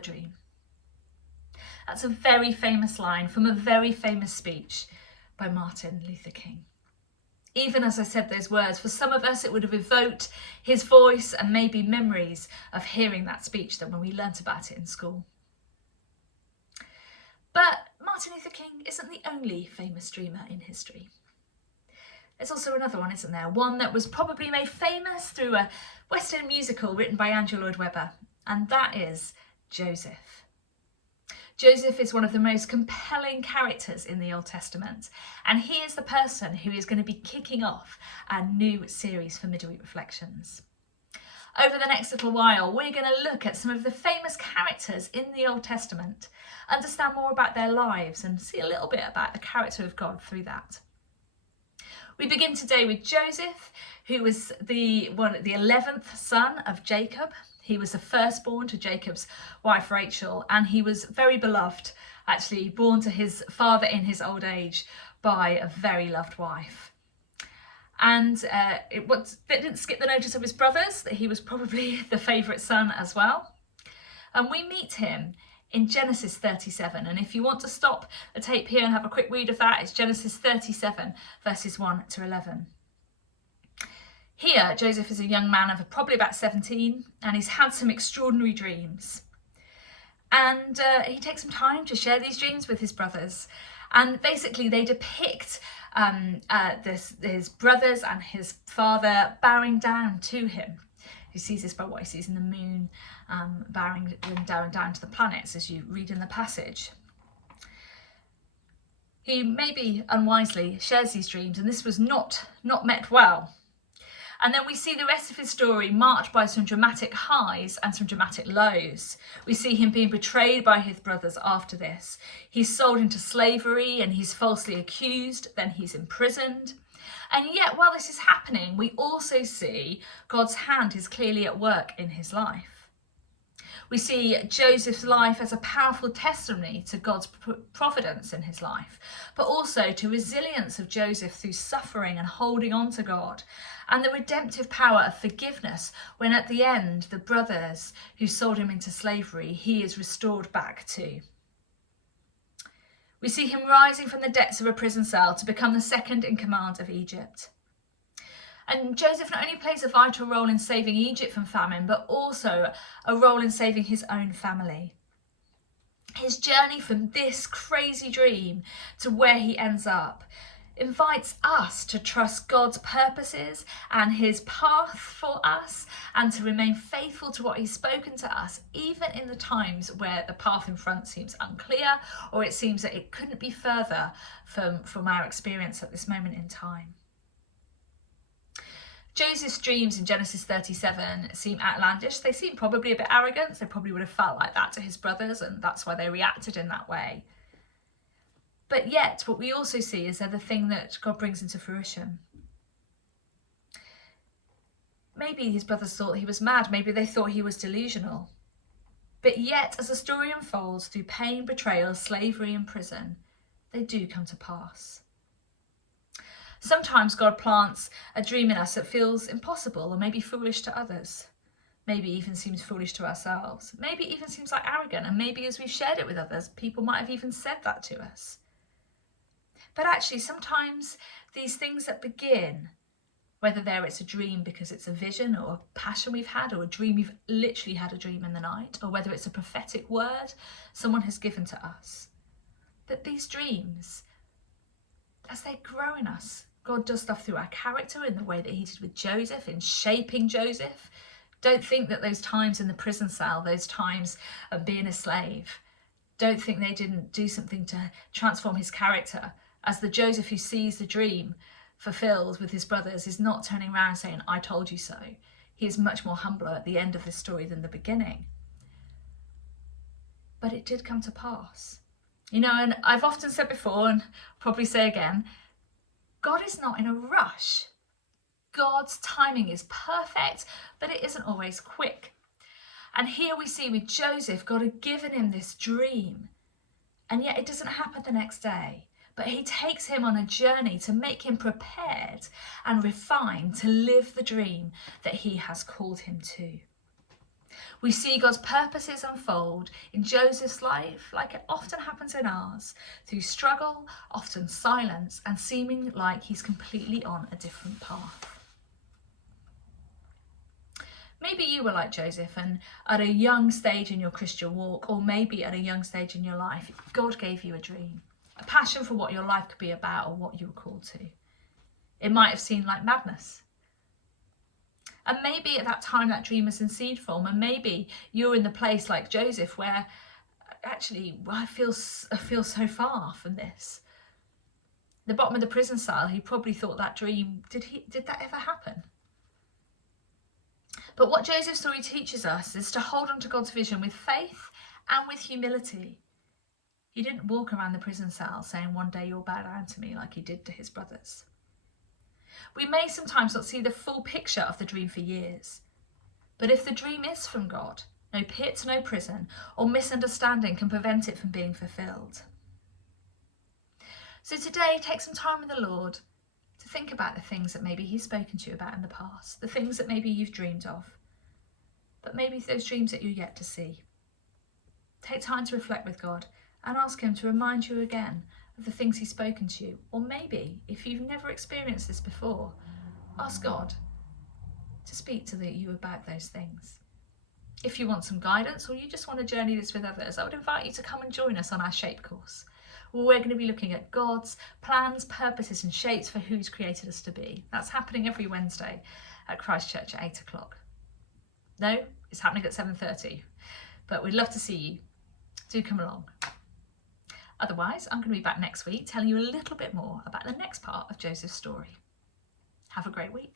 dream. That's a very famous line from a very famous speech by Martin Luther King. Even as I said those words, for some of us it would have evoked his voice and maybe memories of hearing that speech than when we learnt about it in school. But Martin Luther King isn't the only famous dreamer in history. There's also another one, isn't there? One that was probably made famous through a West End musical written by Andrew Lloyd Webber, and that is Joseph. Joseph is one of the most compelling characters in the Old Testament, and he is the person who is going to be kicking off our new series for Midweek Reflections. Over the next little while, we're going to look at some of the famous characters in the Old Testament, understand more about their lives, and see a little bit about the character of God through that. We begin today with Joseph, who was the 11th son of Jacob. He was the firstborn to Jacob's wife Rachel, and he was very beloved, actually born to his father in his old age by a very loved wife. And it didn't skip the notice of his brothers that he was probably the favourite son as well. And we meet him in Genesis 37, and if you want to stop the tape here and have a quick read of that, it's Genesis 37 verses 1 to 11. Here, Joseph is a young man of probably about 17, and he's had some extraordinary dreams. And he takes some time to share these dreams with his brothers. And basically they depict his brothers and his father bowing down to him. He sees this by what he sees in the moon, bowing down to the planets, as you read in the passage. He maybe unwisely shares these dreams, and this was not met well. And then we see the rest of his story marked by some dramatic highs and some dramatic lows. We see him being betrayed by his brothers after this. He's sold into slavery and he's falsely accused, then he's imprisoned. And yet, while this is happening, we also see God's hand is clearly at work in his life. We see Joseph's life as a powerful testimony to God's providence in his life, but also to resilience of Joseph through suffering and holding on to God, and the redemptive power of forgiveness when at the end, the brothers who sold him into slavery, he is restored back to. We see him rising from the depths of a prison cell to become the second in command of Egypt. And Joseph not only plays a vital role in saving Egypt from famine, but also a role in saving his own family. His journey from this crazy dream to where he ends up invites us to trust God's purposes and his path for us, and to remain faithful to what he's spoken to us, even in the times where the path in front seems unclear, or it seems that it couldn't be further from our experience at this moment in time. Joseph's dreams in Genesis 37 seem outlandish. They seem probably a bit arrogant. They probably would have felt like that to his brothers, and that's why they reacted in that way. But yet, what we also see is they're the thing that God brings into fruition. Maybe his brothers thought he was mad. Maybe they thought he was delusional. But yet, as the story unfolds through pain, betrayal, slavery and prison, they do come to pass. Sometimes God plants a dream in us that feels impossible or maybe foolish to others. Maybe even seems foolish to ourselves. Maybe even seems like arrogant, and maybe as we've shared it with others, people might have even said that to us. But actually, sometimes these things that begin, whether it's a dream because it's a vision or a passion we've had, or a dream we've literally had a dream in the night, or whether it's a prophetic word someone has given to us. But these dreams, as they grow in us, God does stuff through our character in the way that he did with Joseph, in shaping Joseph. Don't think that those times in the prison cell, those times of being a slave, don't think they didn't do something to transform his character. As the Joseph who sees the dream fulfilled with his brothers is not turning around saying, I told you so. He is much more humbler at the end of this story than the beginning. But it did come to pass. You know, and I've often said before, and probably say again, God is not in a rush. God's timing is perfect, but it isn't always quick. And here we see with Joseph, God had given him this dream, and yet it doesn't happen the next day. But he takes him on a journey to make him prepared and refined to live the dream that he has called him to. We see God's purposes unfold in Joseph's life, like it often happens in ours, through struggle, often silence, and seeming like he's completely on a different path. Maybe you were like Joseph, and at a young stage in your Christian walk, or maybe at a young stage in your life, God gave you a dream, a passion for what your life could be about or what you were called to. It might have seemed like madness. And maybe at that time that dream was in seed form, and maybe you're in the place like Joseph where actually, well, I feel so far from this. The bottom of the prison cell, he probably thought that dream, did that ever happen? But what Joseph's story teaches us is to hold on to God's vision with faith and with humility. He didn't walk around the prison cell saying, one day you'll bow down to me, like he did to his brothers. We may sometimes not see the full picture of the dream for years, but if the dream is from God, no pit, no prison, or misunderstanding can prevent it from being fulfilled. So today, take some time with the Lord to think about the things that maybe he's spoken to you about in the past, the things that maybe you've dreamed of, but maybe those dreams that you're yet to see. Take time to reflect with God and ask him to remind you again of the things he's spoken to you. Or maybe, if you've never experienced this before, ask God to speak to you about those things. If you want some guidance or you just want to journey this with others, I would invite you to come and join us on our Shape course. We're going to be looking at God's plans, purposes and shapes for who he's created us to be. That's happening every Wednesday at Christchurch at 8 o'clock. No, it's happening at 7:30, but we'd love to see you. Do come along. Otherwise, I'm going to be back next week telling you a little bit more about the next part of Joseph's story. Have a great week.